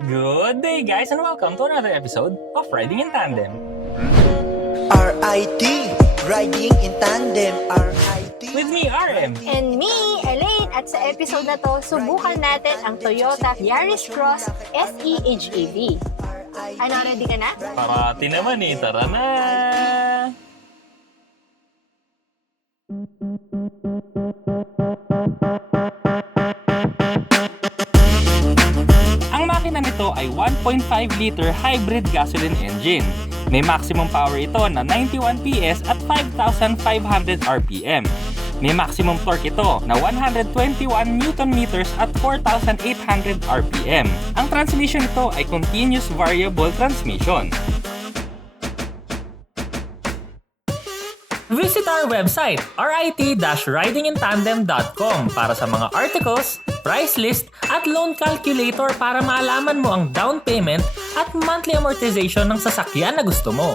Good day, guys, and welcome to another episode of Riding in Tandem. RIT, Riding in Tandem, RIT. With me, RM. And me, Elaine, at sa episode na to, subukan natin ang Toyota Yaris Cross SE HEV. Ano, ready ka na? Parati naman eh, tara na! Ang makina nito ay 1.5-liter hybrid gasoline engine. May maximum power ito na 91 PS at 5,500 RPM. May maximum torque ito na 121 Nm at 4,800 RPM. Ang transmission nito ay continuous variable transmission. Visit our website, rit-ridingintandem.com para sa mga articles, price list, at loan calculator para malaman mo ang down payment at monthly amortization ng sasakyan na gusto mo.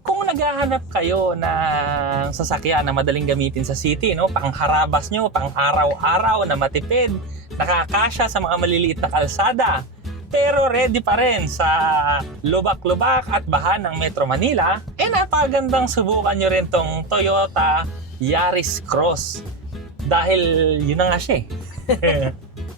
Kung naghahanap kayo ng sasakyan na madaling gamitin sa city, no, pangharabas nyo, pang araw-araw na matipid, nakakasya sa mga maliliit na kalsada, pero ready pa rin sa lubak-lubak at baha ng Metro Manila, napagandang subukan nyo rin tong Toyota Yaris Cross. Dahil yun na nga siya eh.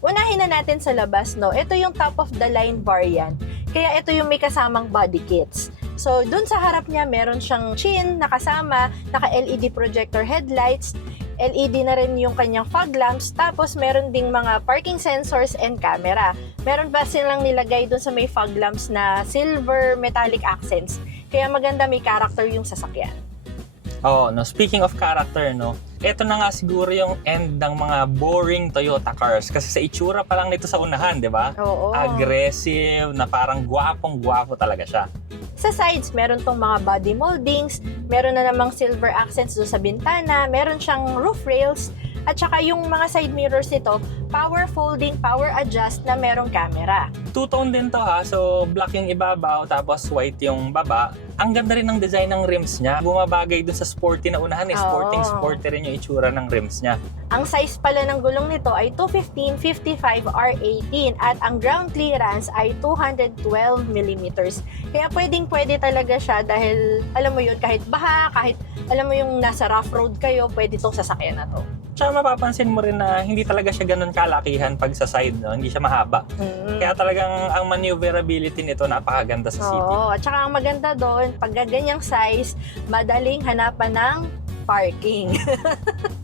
Unahin na natin sa labas, no? Ito yung top of the line variant. Kaya ito yung may kasamang body kits. So, dun sa harap niya, meron siyang chin na kasama, naka-LED projector headlights, LED na rin yung kanyang fog lamps, tapos meron ding mga parking sensors and camera. Meron pa silang nilagay dun sa may fog lamps na silver metallic accents. Kaya maganda, may character yung sasakyan. Oh, no, speaking of character, no, ito na nga siguro yung end ng mga boring Toyota cars. Kasi sa itsura pa lang nito sa unahan, di ba? Oo. Aggressive, na parang gwapong-gwapo talaga siya. Sa sides, meron tong mga body moldings, meron na namang silver accents doon sa bintana, meron siyang roof rails, at saka yung mga side mirrors nito, power folding, power adjust na merong camera. Two-tone din to ha, so black yung ibabaw tapos white yung baba. Ang ganda rin ng design ng rims niya. Bumabagay dun sa sporty na unahan, sporty rin yung itsura ng rims niya. Ang size pala ng gulong nito ay 215/55 R18 at ang ground clearance ay 212 mm. Kaya pwede talaga siya dahil alam mo yun, kahit baha, kahit alam mo yung nasa rough road kayo, pwede itong sasakyan na to. Tsaka mapapansin mo rin na hindi talaga siya ganun kalakihan pag sa side, no? Hindi siya mahaba. Kaya talagang ang maneuverability nito napakaganda sa city. Oo, at saka ang maganda doon, pag ganyang size, madaling hanapan ng parking.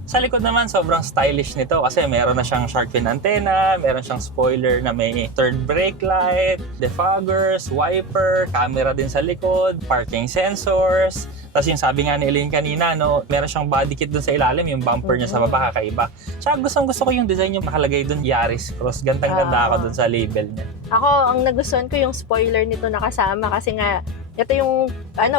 Sa likod naman, sobrang stylish nito kasi meron na siyang shark fin antenna, meron siyang spoiler na may third brake light, defoggers, wiper, camera din sa likod, parking sensors. Tapos yung sabi nga ni Elaine kanina, no, meron siyang body kit dun sa ilalim, yung bumper niya sa baba kakaiba. Tsaka gusto ko yung design yung nakalagay dun, Yaris Cross. Gantang-ganda ako dun sa label niya. Ako, ang nagustuhan ko yung spoiler nito nakasama kasi nga, ito yung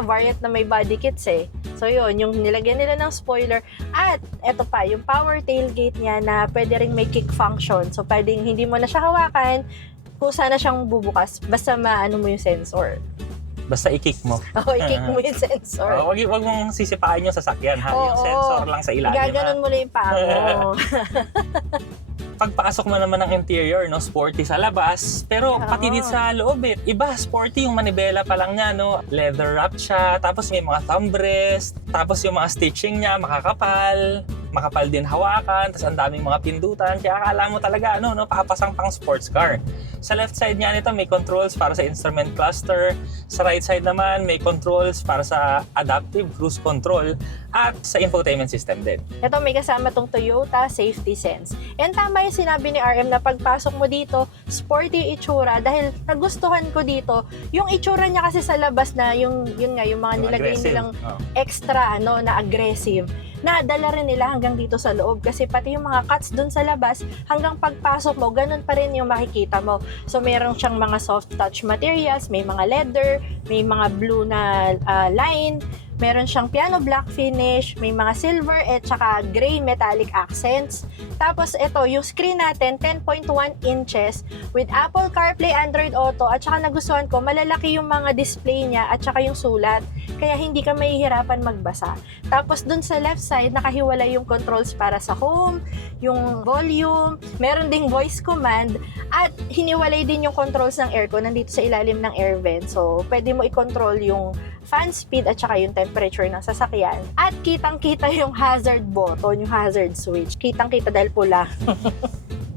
variant na may body kits eh. So yun, yung nilagyan nila ng spoiler. At ito pa, yung power tailgate niya na pwede ring may kick function. So pwedeng hindi mo na siya hawakan, kusa na siyang bubukas, basta maano mo yung sensor. Basta i-kick mo. Oo, i-kick mo yung sensor. Wag mong sisipain yung sasakyan, ha? Yung sensor lang sa ilalim. Gaganon mo lang yung paa mo. Pagpasok mo naman ng interior, no, sporty sa labas, pero pati dito sa loob, iba, sporty yung manibela pa lang niya, no, leather wrap siya, tapos may mga thumb rest, tapos yung mga stitching niya makapal din hawakan, tapos ang daming mga pindutan, kaya akala mo talaga, papasang pang sports car. Sa left side niya nito, may controls para sa instrument cluster, sa right side naman, may controls para sa adaptive cruise control, at sa infotainment system din. Ito, may kasama tong Toyota Safety Sense. And tama yung sinabi ni RM na pagpasok mo dito, sporty yung itsura dahil nagustuhan ko dito, yung itsura niya kasi sa labas na yun nga, yung mga nilagay nilang extra, na aggressive. Nadala rin nila hanggang dito sa loob kasi pati yung mga cuts dun sa labas, hanggang pagpasok mo, ganun pa rin yung makikita mo. So, meron siyang mga soft touch materials, may mga leather, may mga blue na line, meron siyang piano black finish, may mga silver at saka gray metallic accents. Tapos ito, yung screen natin, 10.1 inches with Apple CarPlay, Android Auto, at saka nagustuhan ko, malalaki yung mga display niya at saka yung sulat. Kaya hindi ka mahihirapan magbasa. Tapos dun sa left side, nakahiwalay yung controls para sa home, yung volume, meron ding voice command, at hiniwalay din yung controls ng aircon nandito sa ilalim ng air vent. So, pwede mo i-control yung fan speed at saka yung temperature ng sasakyan. At kitang-kita yung hazard button, yung hazard switch. Kitang-kita dahil pula.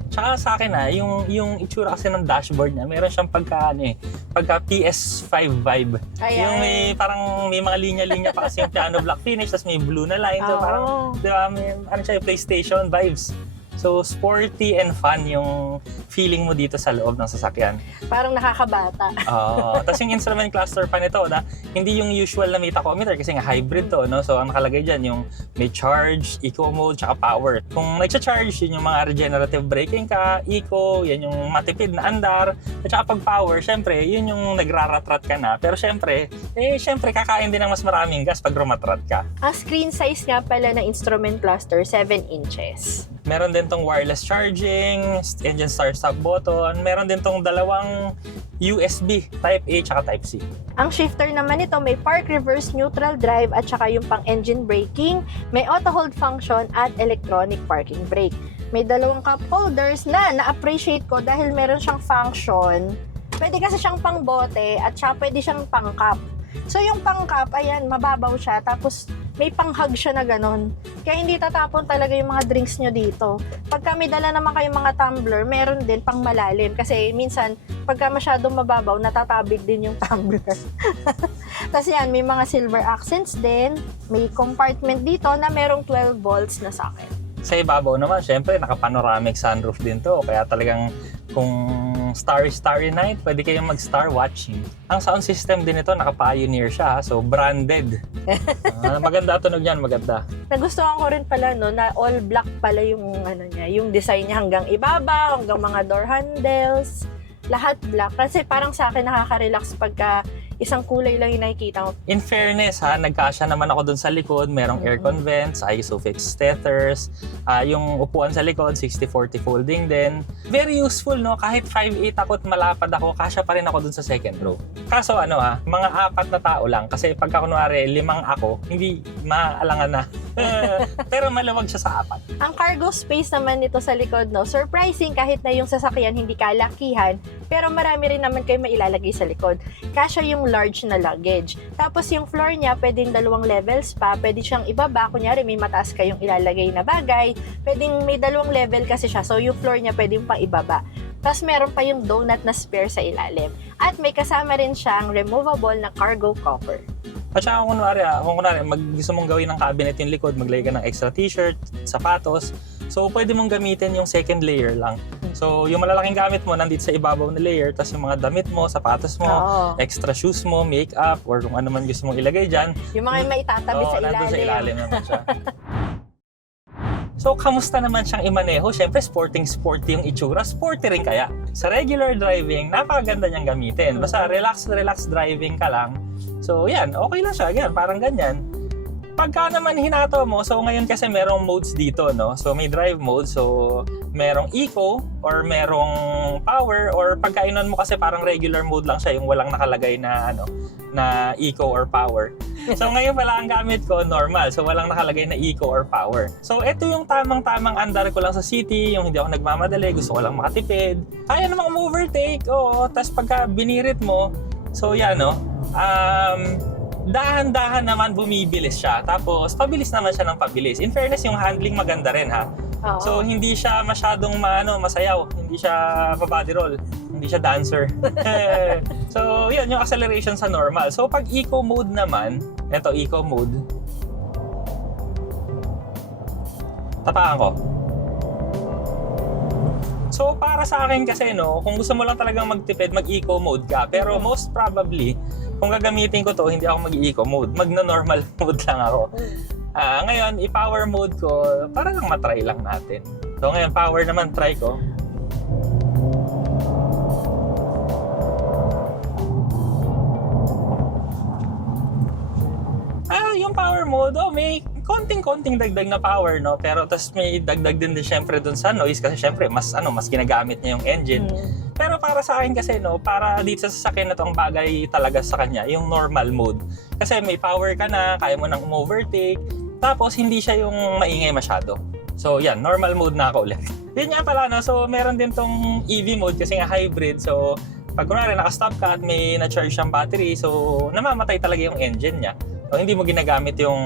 Tsaka sa akin yung itsura kasi ng dashboard niya, meron siyang pagka PS5 vibe. Ayan. Yung parang may mga linya-linya pa kasi yung piano black finish, tapos may blue na line. So Oo. parang, di ba, may, ano siya, PlayStation vibes. So, sporty and fun yung feeling mo dito sa loob ng sasakyan. Parang nakakabata. Tapos yung instrument cluster pa nito, na hindi yung usual na may tachometer kasi nga hybrid to, no? So, ang nakalagay dyan, yung may charge, eco mode, tsaka power. Kung nag-charge, yun yung mga regenerative braking ka, eco, yan yung matipid na andar. At saka pag power, syempre, yun yung nagraratrat ka na. Pero syempre, kakain din ng mas maraming gas pag rumatrat ka. Ang screen size nga pala ng instrument cluster, 7 inches. Meron din tong wireless charging, engine start-stop button. Meron din tong dalawang USB, Type A tsaka Type C. Ang shifter naman nito may park reverse neutral drive at saka yung pang engine braking, may auto hold function at electronic parking brake. May dalawang cup holders na na-appreciate ko dahil meron siyang function. Pwede kasi siyang pang bote at saka pwede siyang pang cup. So yung pang cup, ayan, mababaw siya, tapos may pang-hug siya na ganon. Kaya hindi tatapon talaga yung mga drinks nyo dito. Pagka may dala naman kayong mga tumbler, meron din pang malalim. Kasi minsan, pagka masyadong mababaw, natatabig din yung tumbler. Tapos yan, may mga silver accents din. May compartment dito na merong 12 volts na socket. Sa ibabaw naman, syempre, naka-panoramic sunroof din to. Kaya talagang kung starry night, pwede kayong mag-star watching. Ang sound system din ito, naka-Pioneer siya. So, branded. Maganda tunog niyan, maganda. Nagustuhan ko rin pala no, na all black pala yung ano niya, yung design niya hanggang ibaba, hanggang mga door handles, lahat black. Kasi parang sa akin nakaka-relax pagka isang kulay lang yung nakikita ko. In fairness nagkasya naman ako dun sa likod, merong aircon vents, ISOFIX tethers, yung upuan sa likod, 60-40 folding din. Very useful, no? Kahit 5'8 ako at malapad ako, kasya pa rin ako dun sa second row. Kaso mga 4 na tao lang, kasi pagka kunwari 5 ako, hindi maalangan na. Pero malawag siya sa 4. Ang cargo space naman nito sa likod, no, surprising kahit na yung sasakyan hindi kalakihan, pero marami rin naman kayo mailalagay sa likod. Kasya yung large na luggage. Tapos yung floor niya, pwedeng 2 levels pa, pwede siyang ibaba, kunyari may mataas kayong ilalagay na bagay, pwedeng may 2 level kasi siya, so yung floor niya pwedeng pang ibaba. Tapos meron pa yung donut na spare sa ilalim. At may kasama rin siyang removable na cargo cover. At saka kung kunwari gusto mong gawin ng cabinet yung likod, maglagay ka ng extra t-shirt, sapatos, so pwede mong gamitin yung second layer lang. So yung malalaking gamit mo nandito sa ibabaw na layer, tapos yung mga damit mo, sapatos mo, extra shoes mo, makeup, or kung ano man gusto mong ilagay dyan. Yung mga maitatabi sa ilalim. Nandun sa ilalim naman siya. So, kamusta naman siyang imaneho? Siyempre, sporty yung itsura. Sporty rin kaya. Sa regular driving, napakaganda niyang gamitin. Basta relax driving ka lang. So, yan. Okay lang siya. Yan, parang ganyan. Pagka naman hinato mo, so ngayon kasi merong modes dito, no? So, may drive mode. So, merong eco or merong power, or pagka inon mo kasi parang regular mode lang siya, yung walang nakalagay na na eco or power. So ngayon pala ang gamit ko normal, so walang nakalagay na eco or power. So ito yung tamang-tamang andar ko lang sa city, yung hindi ako nagmamadali, gusto ko lang makatipid. Kaya namang overtake, oo. Tapos pagka binirit mo, so yan, no? Dahan-dahan naman bumibilis siya. Tapos pabilis naman siya ng pabilis. In fairness, yung handling maganda rin, ha? Oo. So hindi siya masyadong masayaw, hindi siya body roll, hindi siya dancer. So yan yung acceleration sa normal. So pag eco mode naman, ito eco mode, tapakan ko. So para sa akin kasi, no, kung gusto mo lang talagang magtipid, mag-eco mode ka. Pero most probably, kung gagamitin ko to, hindi ako mag-eco mode, magno-normal mode lang ako. Ngayon, i-power mode ko, para lang matry lang natin. So ngayon, power naman, try ko. Yung power mode, may konting-konting dagdag na power, no? Pero tas may dagdag din syempre dun sa noise kasi syempre mas ginagamit niya yung engine. Pero para sa akin kasi, no, para dito sa sasakyan na to, ang bagay talaga sa kanya, yung normal mode. Kasi may power ka na, kaya mo nang overtake, tapos hindi siya yung maingay masyado. So yan, normal mode na ako ulit. Yun nga pala, no? So meron din tong EV mode kasi nga hybrid. So pag kunwari naka-stop ka at may na-charge siyang battery, so namamatay talaga yung engine niya. So hindi mo ginagamit yung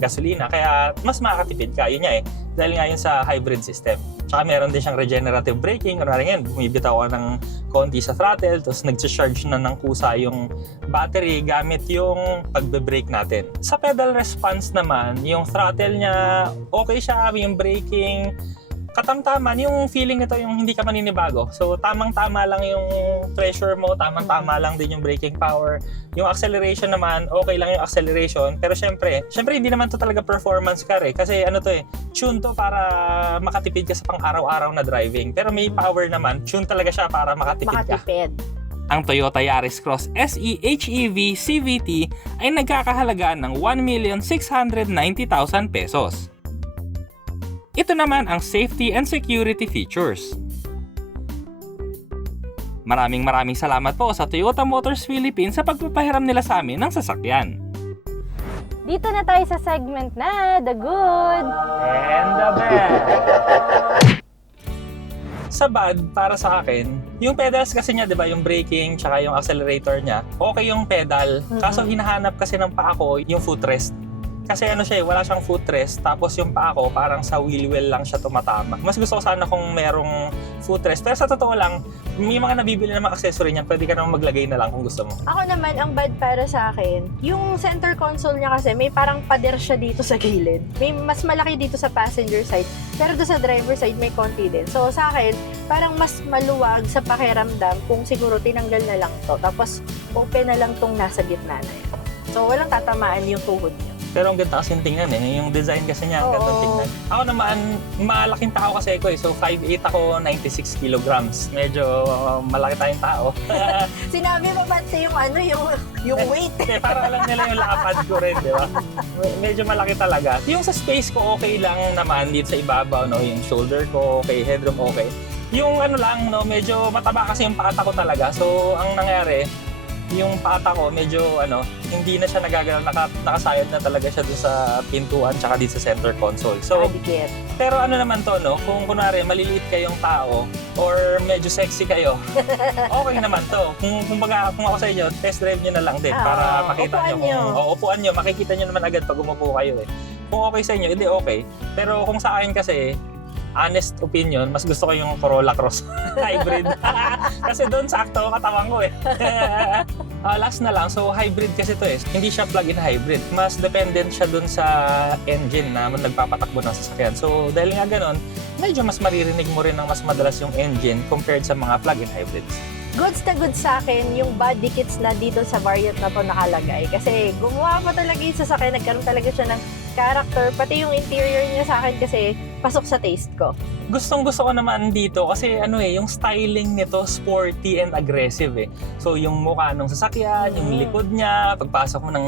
gasolina, kaya mas makakatipid ka. Yun nga dahil nga yun sa hybrid system. Tsaka meron din siyang regenerative braking. Kunwari ngayon, bumibitaw ka ng konti sa throttle, tapos nag-charge na ng kusa yung battery gamit yung pagbe-brake natin. Sa pedal response naman, yung throttle niya, okay siya, yung braking, katamtaman, yung feeling nito yung hindi ka maninibago. So tamang-tama lang yung pressure mo, tamang-tama lang din yung braking power. Yung acceleration naman, okay lang yung acceleration. Pero syempre hindi naman to talaga performance car kasi tune to para makatipid ka sa pang-araw-araw na driving. Pero may power naman, tune talaga siya para makatipid ka. Ang Toyota Yaris Cross SE HEV CVT ay nagkakahalaga ng 1,690,000 pesos. Ito naman ang safety and security features. Maraming salamat po sa Toyota Motors Philippines sa pagpapahiram nila sa amin ng sasakyan. Dito na tayo sa segment na The Good And the Bad. Sa bad, para sa akin, yung pedals kasi niya, di ba, yung braking tsaka yung accelerator niya, okay yung pedal. Kaso hinahanap kasi ng paa ko yung footrest. Kasi wala siyang footrest, tapos yung paa ko parang sa wheel well lang siya tumatama. Mas gusto ko sana kung merong footrest. Pero sa totoo lang, may mga nabibili na mga accessory niyan, pwede ka naman maglagay na lang kung gusto mo. Ako naman, ang bad para sa akin, yung center console niya kasi may parang pader siya dito sa gilid. May mas malaki dito sa passenger side, pero doon sa driver side may konti din. So sa akin, parang mas maluwag sa pakiramdam kung siguro tinanggal na lang to. Tapos open na lang tong nasa gitna na yun. So walang tatamaan yung tuhod niya. Pero ang ganda kasing tingnan yung design kasi niya, ang ganda tingnan. Ako naman, malaking tao kasi ako so 5'8 ako, 96 kilograms. Medyo malaki tayong tao. Sinabi mo ba yung weight? Para alam nila yung lapad ko rin, di ba? Medyo malaki talaga. Yung sa space ko, okay lang naman dito sa ibabaw, yung shoulder ko, okay, headroom okay. Yung medyo mataba kasi yung pata ko talaga. So, ang nangyari, yung pata ko medyo hindi na siya nagagalaw, nakasayad na talaga siya dun sa pintuan tsaka dito sa center console. So, pero naman to, kung kunwari maliliit kayong tao or medyo sexy kayo, okay naman to. Kung ako sa inyo, test drive nyo na lang din para makita nyo. Upuan nyo, makikita nyo naman agad pag umupo kayo Kung okay sa inyo, hindi okay. Pero kung sa akin kasi, honest opinion, mas gusto ko yung Corolla Cross hybrid. Kasi doon sakto katawan ko last na lang, so hybrid kasi to Hindi siya plug-in hybrid. Mas dependent siya doon sa engine na nagpapatakbo ng sasakyan. So dahil nga ganon, medyo mas maririnig mo rin ng mas madalas yung engine compared sa mga plug-in hybrids. Goods na goods sa akin yung body kits na dito sa variant na to nakalagay. Kasi gumawa pa talaga yung sasakyan, nagkaroon talaga siya ng character. Pati yung interior niya sa akin kasi pasok sa taste ko. Gustong-gusto ko naman dito kasi yung styling nito sporty and aggressive So yung mukha ng sasakyan, yung likod niya, pagpasok mo ng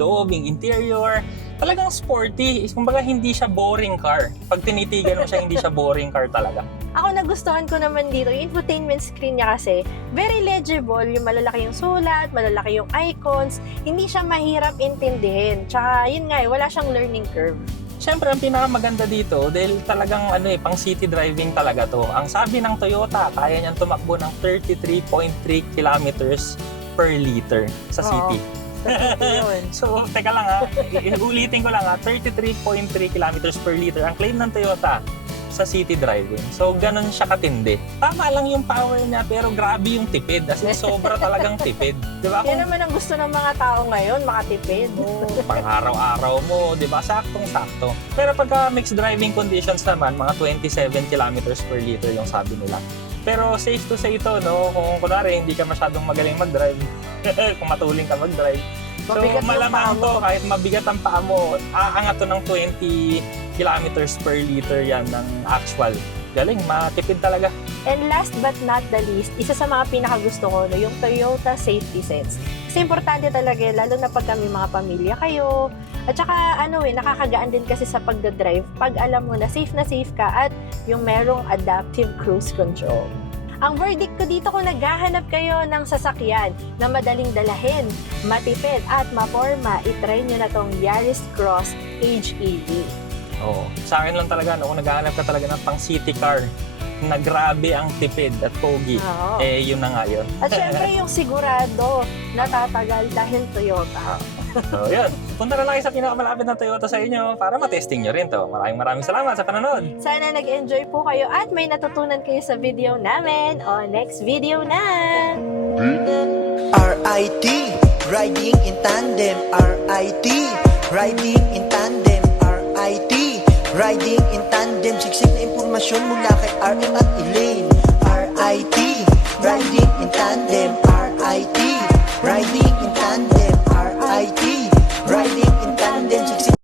loob, yung interior, talagang sporty. Kumbaga hindi siya boring car. Pag tinitigan mo siya, hindi siya boring car talaga. Ako nagustuhan ko naman dito, yung infotainment screen niya kasi, very legible, yung malalaki yung sulat, malalaki yung icons, hindi siya mahirap intindihin. Tsaka yun nga wala siyang learning curve. Siyempre, ang pinakamaganda dito, dahil talagang pang city driving talaga to. Ang sabi ng Toyota, kaya niyang tumakbo ng 33.3 kilometers per liter sa city. So, teka lang ulitin ko lang 33.3 kilometers per liter ang claim ng Toyota sa city driving. So, ganun siya katindi. Tama lang yung power niya, pero grabe yung tipid. As in, sobra talagang tipid. Diba? Yan naman ang gusto ng mga tao ngayon, makatipid. Pang araw-araw mo, diba? Saktong-sakto. Pero pagka mixed driving conditions naman, mga 27 kilometers per liter yung sabi nila. Pero safe to say ito, kung kunwari hindi ka masyadong magaling mag-drive, kung matuling ka mag-drive, so malamang to, kahit mabigat ang paa mo, aangat to ng 20 kilometers per liter yan ng actual. Galing, matipid talaga. And last but not the least, isa sa mga pinakagusto ko, yung Toyota Safety Sense. Kasi importante talaga, lalo na pag kami mga pamilya kayo. At saka, nakakagaan din kasi sa pagdadrive pag alam mo na safe ka at yung merong adaptive cruise control. Ang verdict ko dito, kung naghahanap kayo ng sasakyan na madaling dalahin, matipid at maporma, itry nyo na tong Yaris Cross HEV. Oo. Sa akin lang talaga, no, kung naghahanap ka talaga ng pang city car na grabe ang tipid at pogi, Oo. yun na nga yun. At syempre yung sigurado na tatagal dahil Toyota. So, yun. Punta na lang kayo sa pinakamalapit na Toyota sa inyo para matesting nyo rin to. Maraming salamat sa panonood. Sana nag-enjoy po kayo at may natutunan kayo sa video namin. O, next video na! RIT, riding in tandem. RIT, riding in tandem. RIT, riding in tandem. Siksik na impormasyon mula kay RM at Elaine. RIT, riding in tandem. RIT, riding